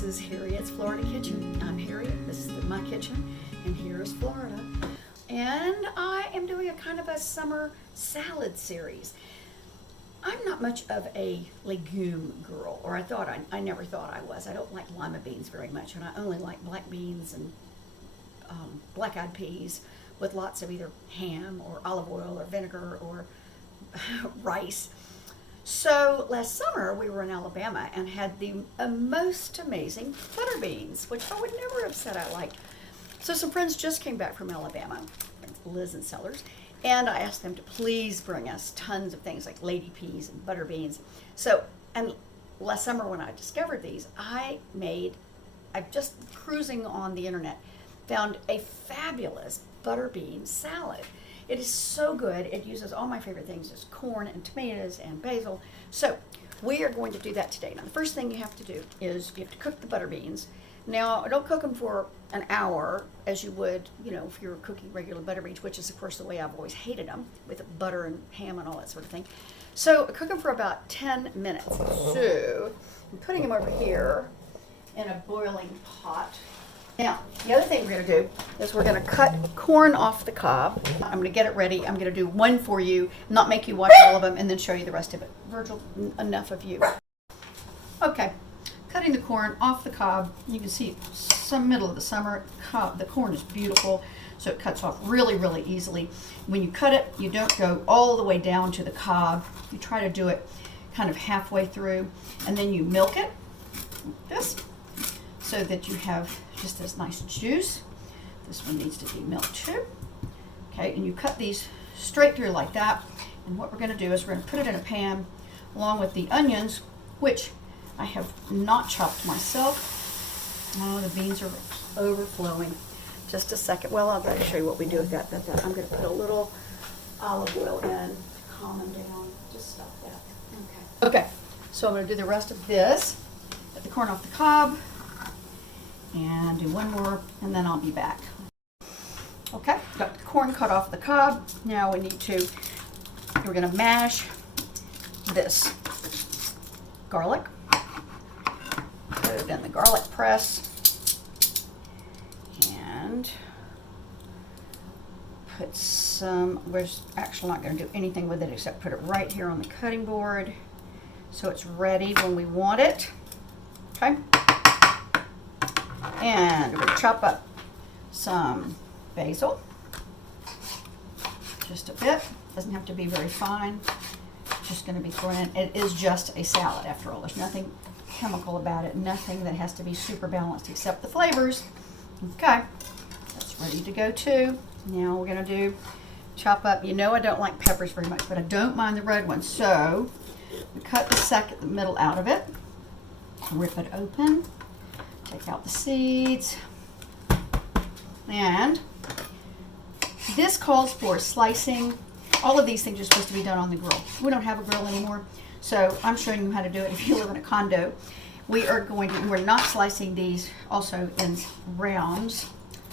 This is Harriet's Florida Kitchen. I'm Harriet, this is my kitchen, and here is Florida. And I am doing a kind of a summer salad series. I'm not much of a legume girl, or I never thought I was. I don't like lima beans very much, and I only like black beans and black-eyed peas with lots of either ham or olive oil or vinegar or rice. So last summer we were in Alabama and had the most amazing butter beans, which I would never have said I liked. So some friends just came back from Alabama, Liz and Sellers, and I asked them to please bring us tons of things like lady peas and butter beans. So, and last summer when I discovered these, I'm just cruising on the internet, found a fabulous butter bean salad. It is so good. It uses all my favorite things, is corn and tomatoes and basil. So we are going to do that today. Now the first thing you have to do is you have to cook the butter beans. Now don't cook them for an hour as you would, if you're cooking regular butter beans, which is of course the way I've always hated them, with butter and ham and all that sort of thing. So cook them for about 10 minutes. So I'm putting them over here in a boiling pot. Now, the other thing we're going to do is we're going to cut corn off the cob. I'm going to get it ready. I'm going to do one for you, not make you watch all of them, and then show you the rest of it. Virgil, enough of you. Okay, cutting the corn off the cob. You can see some middle of the summer, the corn is beautiful, so it cuts off really, really easily. When you cut it, you don't go all the way down to the cob. You try to do it kind of halfway through, and then you milk it, like this, so that you have just this nice juice. This one needs to be milked too. Okay, and you cut these straight through like that. And what we're going to do is we're going to put it in a pan along with the onions, which I have not chopped myself. Oh, the beans are overflowing. Just a second. Well, I'll show you what we do with that. I'm going to put a little olive oil in. Calm them down. Just stop that. Okay. Okay. So I'm going to do the rest of this. Get the corn off the cob. And do one more, and then I'll be back. Okay, got the corn cut off the cob. Now we're gonna mash this garlic. Put it in the garlic press. And put we're actually not gonna do anything with it except put it right here on the cutting board so it's ready when we want it. Okay. And we're going to chop up some basil, just a bit. Doesn't have to be very fine. It's just going to be thrown in. It is just a salad after all. There's nothing chemical about it, nothing that has to be super balanced except the flavors. Okay, that's ready to go too. Now we're going to chop up, I don't like peppers very much, but I don't mind the red ones. So we cut the middle out of it, rip it open. Take out the seeds, and this calls for slicing. All of these things are supposed to be done on the grill. We don't have a grill anymore, so I'm showing you how to do it if you live in a condo. We're not slicing these also in rounds,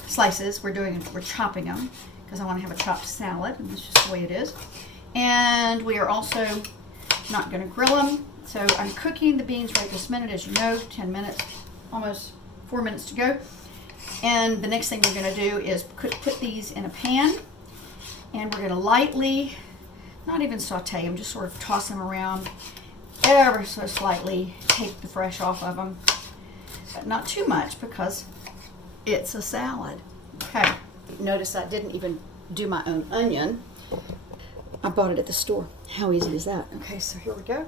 slices. We're chopping them because I want to have a chopped salad, and that's just the way it is. And we are also not going to grill them. So I'm cooking the beans right this minute, as you know, 10 minutes. Almost 4 minutes to go. And the next thing we're going to do is put these in a pan, and we're going to lightly, not even saute them, just sort of toss them around ever so slightly, take the fresh off of them, but not too much because it's a salad. Okay, notice I didn't even do my own onion. I bought it at the store. How easy is that? Okay, so here we go.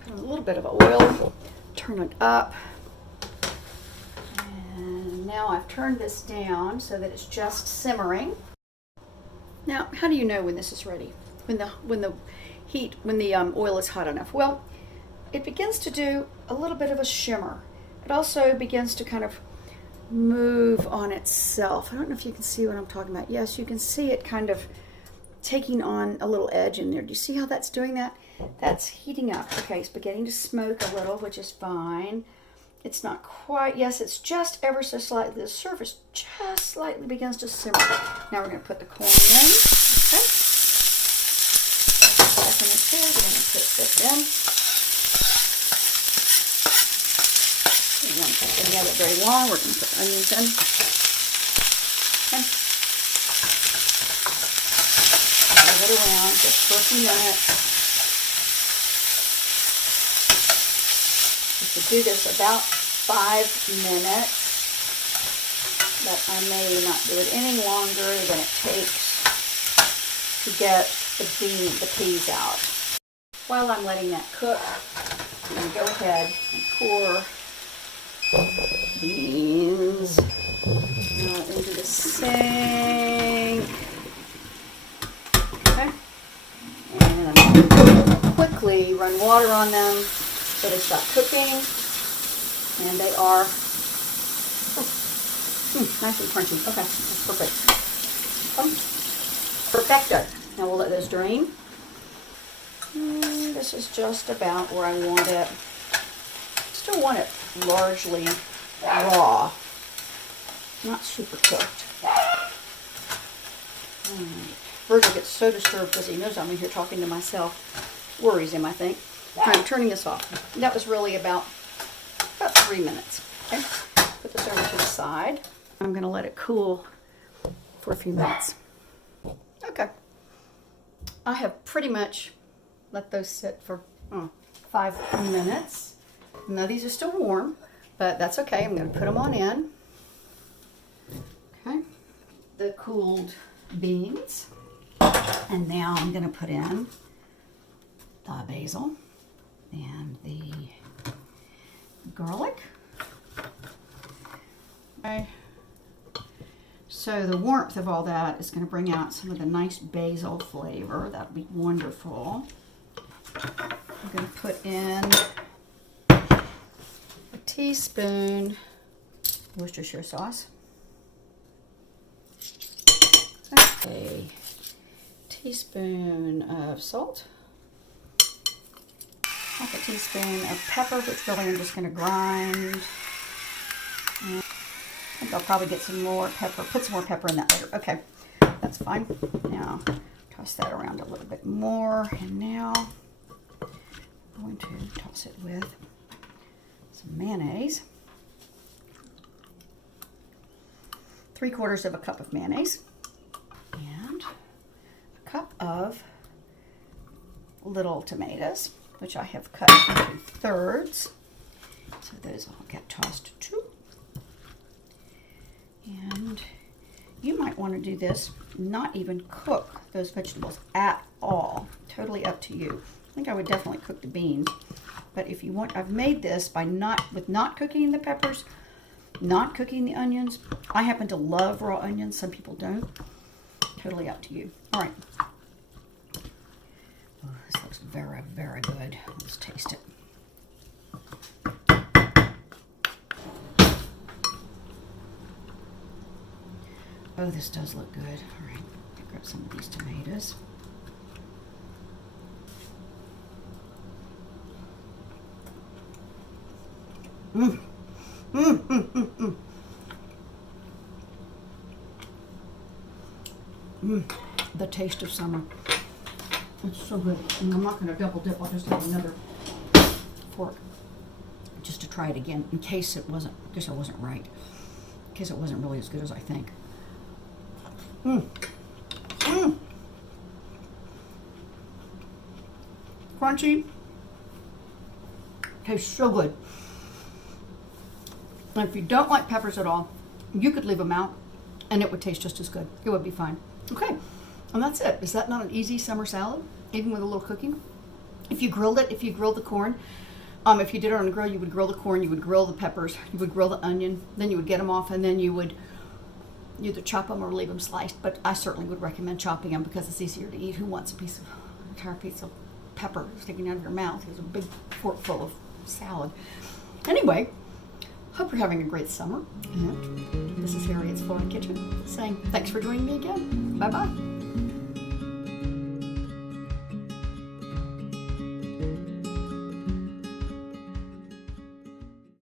Put in a little bit of oil, turn it up. Now I've turned this down so that it's just simmering. Now, how do you know when this is ready? When the oil is hot enough? Well, it begins to do a little bit of a shimmer. It also begins to kind of move on itself. I don't know if you can see what I'm talking about. Yes, you can see it kind of taking on a little edge in there. Do you see how that's doing that? That's heating up. Okay, it's beginning to smoke a little, which is fine. It's not quite, yes, it's just ever so slightly, the surface just slightly begins to simmer. Now we're going to put the corn in. Okay. Second is here, we're going to put this in. want to have it very long. We're going to put onions in. Okay. Move it around just for a few minutes. You should do this about 5 minutes, but I may not do it any longer than it takes to get the peas out. While I'm letting that cook, I'm going to go ahead and pour beans into the sink. Okay. And I'm going to quickly run water on them so they stop cooking. And they are nice and crunchy. Okay, that's perfect. Perfecto. Now we'll let those drain. This is just about where I want it. Still want it largely raw, not super cooked. Virgil gets so disturbed because he knows I'm in here talking to myself. Worries him, I think. All right, I'm turning this off. That was really about 3 minutes. Okay, put this over to the side. I'm going to let it cool for a few minutes. Okay, I have pretty much let those sit for 5 minutes. Now these are still warm, but that's okay. I'm going to put them on in. Okay, the cooled beans. And now I'm going to put in the basil and the garlic. Okay. So the warmth of all that is going to bring out some of the nice basil flavor. That would be wonderful. I'm going to put in a teaspoon Worcestershire sauce. A teaspoon of salt. Half a teaspoon of pepper, which really I'm just going to grind. And I think I'll probably get some more pepper, put some more pepper in that later. Okay, that's fine. Now, toss that around a little bit more. And now, I'm going to toss it with some mayonnaise. 3/4 of a cup of mayonnaise. And a cup of little tomatoes, which I have cut into thirds. So those all get tossed too. And you might want to do this, not even cook those vegetables at all. Totally up to you. I think I would definitely cook the beans. But if you want, I've made this by not cooking the peppers, not cooking the onions. I happen to love raw onions. Some people don't. Totally up to you. All right. Oh, this looks very, very good. Let's taste it. Oh, this does look good. All right, pick up some of these tomatoes. The taste of summer. It's so good. And I'm not going to double dip. I'll just have another fork just to try it again in case it wasn't. I guess I wasn't right. In case it wasn't really as good as I think. Crunchy. Tastes so good. And if you don't like peppers at all, you could leave them out and it would taste just as good. It would be fine. Okay, and that's it. Is that not an easy summer salad, even with a little cooking? If you grilled it, if you grilled the corn, if you did it on a grill, you would grill the corn, you would grill the peppers, you would grill the onion, then you would get them off, and then you would either chop them or leave them sliced. But I certainly would recommend chopping them because it's easier to eat. Who wants entire piece of pepper sticking out of your mouth? It's a big fork full of salad. Anyway, hope you're having a great summer. And this is Harriet's Florida Kitchen saying thanks for joining me again. Bye-bye.